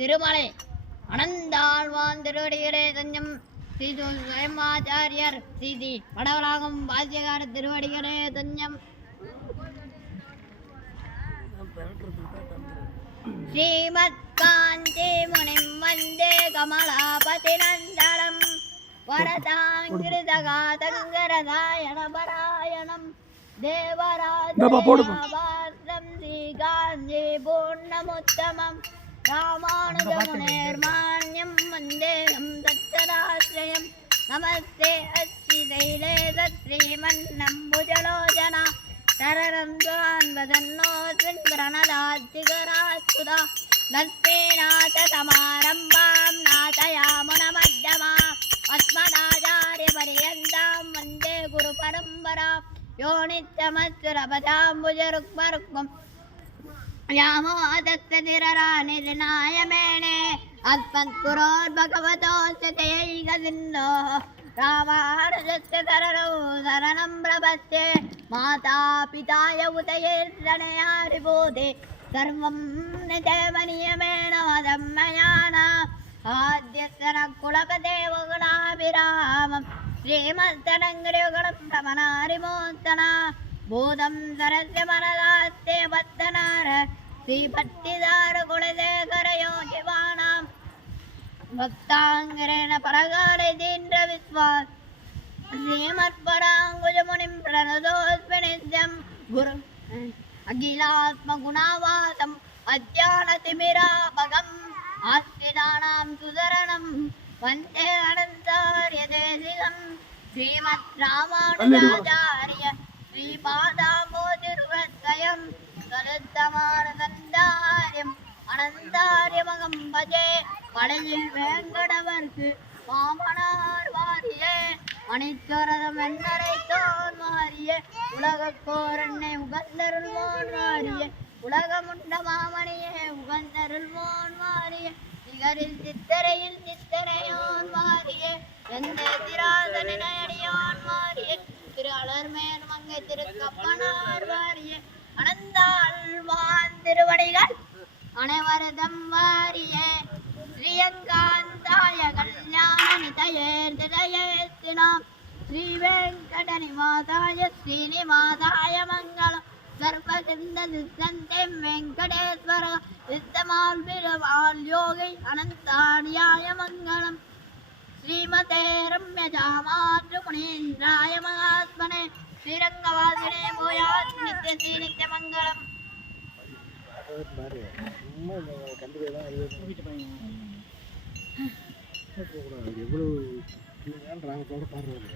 திருமலை அனந்தாழ்வான் திருவடிகளே தஞ்சம். ஸ்ரீ சுயமாச்சாரியர் ஸ்ரீதி வடவலாகம் பாசியகார திருவடிகளே தஞ்சம். ஸ்ரீமத் காஞ்சி முனிம் வந்தே கமலாபதி நந்தனம் வரதாங்கிருதகாதங்கரதாயண பராயணம் தேவராஜம் ஸ்ரீகாஞ்சி பூர்ணமுத்தமம் ராமானுஜமுனேர்மாண்யம் வந்தேகம் தத்தராஸ்ரயம். நமஸ்தே அஸ்திதைலே தத்ரீமன்னம்புஜலோஜனா சரணம் துவான்வதன்னோஸ்மின் பிரணதாத்திகராஸ்துதா லக்ஷ்மீநாத சமாரம்பாம் நாதயாமுனமध्यமா அஸ்மதாச்சார்ய பரியந்தாம் வந்தே குரு பரம்பரா. யோ நித்யமச்சுரபதாம்புஜருக்மருக்மம் யாமோதஸ்திரராணிர்நாயமேணே அஸ்மத்குரோர்பகவதோஸ்தேயைகசிந்தோ ராமானுஜஸ்ய சரணோ சரணம் பிரபத்யே. மாதா பிதாய உதயேர்ணயாரிபோதே சர்வம் நிதேவனியமேன வதம்மயான ஆத்யஸ்ய குலபதேவகுணாபிராமம் ஸ்ரீமத்தனங்கிரியுகணம் பிரமணாரிமோத்தனா பூதம் சரஸ்ய மனதாஸ்தே பத்தனார ஸ்ரீபட்டிதார குலதேகரயோகிவானாம் பக்தாங்கிரேண பரகாலதீந்திர விஸ்வாஸ் ஸ்ரீமத்பராங்குஜமுனிம் பிரணதோஸ்மி நித்யம் குரு அகிலாத்மகுணாவாசம் அத்யானதிமிராபகம் ஆஸ்திதானாம் சுதரணம் வந்தே அனந்தார்ய தேசிகம். ஸ்ரீமத் ராமானுஜாச்சார்ய ஸ்ரீபாதாம்போதிருவத்வயம் சருத்தமானதந்தாரியம் அனந்தாரியமகம் பஜே. படையில் வேங்கடவர்க்கு மாமனார் வாரியே மணிச்சொரதம் என்னரைத்தோன் மாறிய உலகக்கோரண்ணை உகந்தருள்வோன் மாறிய உலகமுண்ட மாமணியே உகந்தருள்வோன் மாறிய நிகரில் சித்தரையில் சித்தரையோன் மாறிய எந்த திராதனினையடியோன் மாறிய திரு அலர்மேல் மங்கை திருக்கப்பனார் வாரிய அனந்தாழ்வான் திருவடிகள் அனைவரதம் வாரிய ஸ்ரீயங்காந்தாய கல்யாண நிதயேர்திதயேத்தினாம் ஸ்ரீ வெங்கட நிவாசாய ஸ்ரீனிவாசாய மங்களம் சர்வசிந்த சித்தந்தேம் வெங்கடேஸ்வர சித்தமால் பிறவால் யோகை அனந்தாரியாய மங்களம். ஸ்ரீமதே ரம்யஜாமாத்ரு முனீந்திராய மகாத்மனே ஸ்ரீரங்கவாசினே பூயாத் நித்யஸ்ரீ நித்யமங்கலம். எவ்வளவு பாடுறாங்க